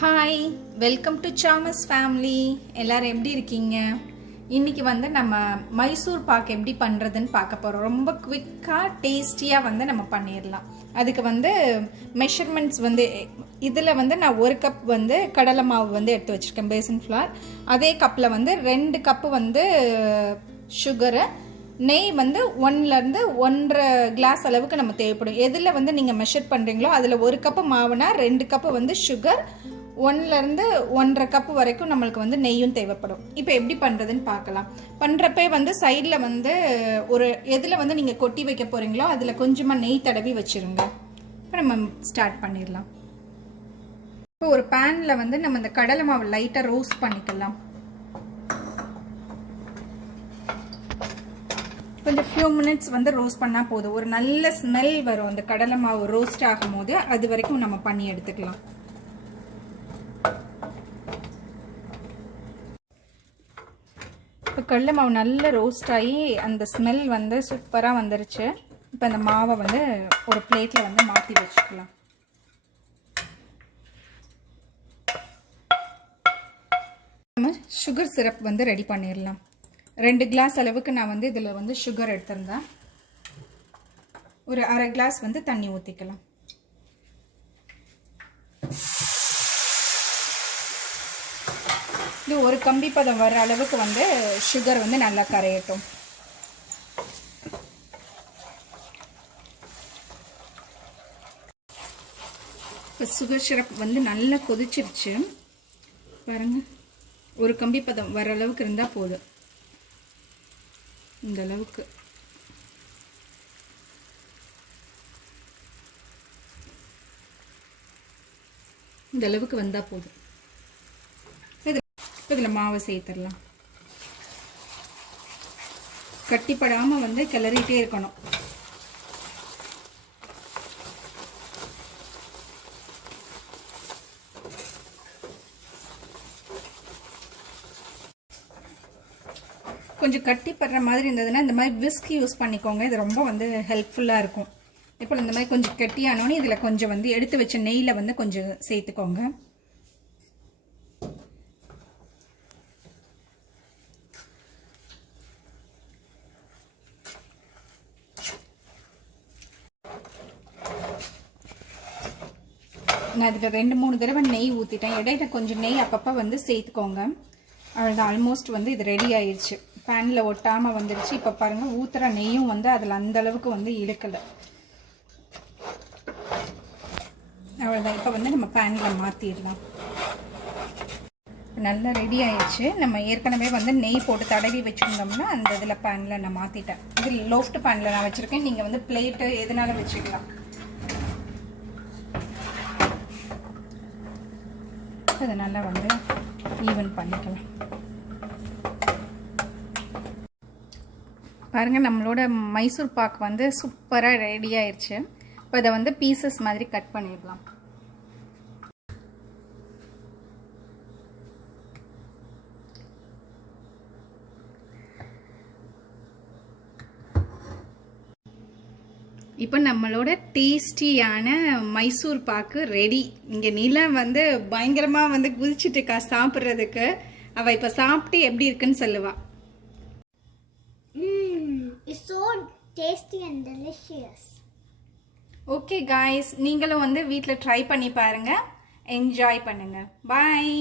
Hi, welcome to Sam's family. எல்லாரும் எப்படி இருக்கீங்க? இன்னைக்கு வந்து நம்ம மைசூர் பாக் எப்படி பண்ணுறதுன்னு பார்க்க போகிறோம். ரொம்ப குவிக்காக டேஸ்டியாக வந்து நம்ம பண்ணிடலாம். அதுக்கு வந்து மெஷர்மெண்ட்ஸ் வந்து இதில் வந்து நான் 1 கப் வந்து கடலை மாவு வந்து எடுத்து வச்சுருக்கேன், பேசன் ஃப்ளார். அதே கப்பில் வந்து 2 கப்பு வந்து சுகரு, நெய் வந்து 1லேருந்து 1.5 கிளாஸ் அளவுக்கு நம்ம தேவைப்படும். எதில் வந்து நீங்கள் மெஷர் பண்ணுறீங்களோ அதில் 1 கப்பு மாவுனா 2 கப்பு வந்து சுகர், 1லேருந்து 1.5 கப்பு வரைக்கும் நம்மளுக்கு வந்து நெய்யும் தேவைப்படும். இப்போ எப்படி பண்ணுறதுன்னு பார்க்கலாம். பண்ணுறப்ப வந்து சைடில் வந்து ஒரு எதில் வந்து நீங்கள் கொட்டி வைக்க போகிறீங்களோ அதில் கொஞ்சமாக நெய் தடவி வச்சுருங்க. இப்போ நம்ம ஸ்டார்ட் பண்ணிடலாம். இப்போ ஒரு பேனில் வந்து நம்ம இந்த கடலை மாவு லைட்டாக ரோஸ்ட் பண்ணிக்கலாம். கொஞ்சம் ஃபியூ மினிட்ஸ் வந்து ரோஸ்ட் பண்ணால் போதும். ஒரு நல்ல ஸ்மெல் வரும் அந்த கடலை மாவு ரோஸ்ட் ஆகும் போது. அது வரைக்கும் நம்ம பண்ணி எடுத்துக்கலாம். இப்போ கடலை மாவு நல்ல ரோஸ்ட் ஆகி அந்த ஸ்மெல் வந்து சூப்பராக வந்துருச்சு. இப்போ அந்த மாவை வந்து ஒரு பிளேட்டில் வந்து மாற்றி வச்சுக்கலாம். நம்ம சுகர் சிரப் வந்து ரெடி பண்ணிடலாம். 2 கிளாஸ் அளவுக்கு நான் வந்து இதில் வந்து சுகர் எடுத்திருந்தேன். ஒரு 1/2 கிளாஸ் வந்து தண்ணி ஊற்றிக்கலாம். இது ஒரு கம்பி பதம் வர அளவுக்கு வந்து சுகர் வந்து நல்லா கரையட்டும். இப்போ சுகர் சிரப் வந்து நல்லா கொதிச்சிருச்சு பாருங்க. ஒரு கம்பி பதம் வர அளவுக்கு இருந்தால் போதும். இந்த அளவுக்கு வந்தால் போதும். இதில் மாவை சேர்த்துடலாம். கட்டிப்படாமல் வந்து கிளறிட்டே இருக்கணும். கொஞ்சம் கட்டி படுற மாதிரி இருந்ததுன்னா இந்த மாதிரி விஸ்க் யூஸ் பண்ணிக்கோங்க. இது ரொம்ப வந்து ஹெல்ப்ஃபுல்லாக இருக்கும். இப்போ இந்த மாதிரி கொஞ்சம் கட்டியானோன்னு இதில் கொஞ்சம் வந்து எடுத்து வச்ச நெய்யில் வந்து கொஞ்சம் சேர்த்துக்கோங்க. நான் இதுக்கு 2-3 தடவை நெய் ஊற்றிட்டேன். இடையில கொஞ்சம் நெய் அப்பப்போ வந்து சேர்த்துக்கோங்க. அவ்வளோதான், ஆல்மோஸ்ட் வந்து இது ரெடி ஆயிடுச்சு. பேனில் ஒட்டாமல் வந்துடுச்சு. இப்போ பாருங்கள், ஊற்றுற நெய்யும் வந்து அதில் அந்த அளவுக்கு வந்து இழுக்கலை. அவ்வளோதான். இப்போ வந்து நம்ம பேனில் மாற்றிடலாம். நல்லா ரெடி ஆயிடுச்சு. நம்ம ஏற்கனவே வந்து நெய் போட்டு தடவி வச்சுருந்தோம்னா அந்த இதில் பேனில் நான் மாற்றிட்டேன். இது லோஃப்ட் பேனில் நான் வச்சுருக்கேன். நீங்கள் வந்து பிளேட்டு எதனால வச்சுக்கலாம். அதை நல்லா வந்து ஈவன் பண்ணிக்கலாம். பாருங்கள், நம்மளோட மைசூர் பாக் வந்து சூப்பராக ரெடி ஆயிடுச்சு. இப்போ இதை வந்து பீசஸ் மாதிரி கட் பண்ணிடலாம். இப்போ நம்மளோட டேஸ்டியான மைசூர் பாக்கு ரெடி. இங்கே நீலாம் வந்து பயங்கரமாக வந்து குதிச்சுட்டு இருக்கா சாப்பிட்றதுக்கு. அவள் இப்போ சாப்பிட்டு எப்படி இருக்குன்னு சொல்லுவா. It's so tasty and delicious. Okay guys, நீங்களும் வந்து வீட்டில் ட்ரை பண்ணி பாருங்கள், என்ஜாய் பண்ணுங்கள். பாய்.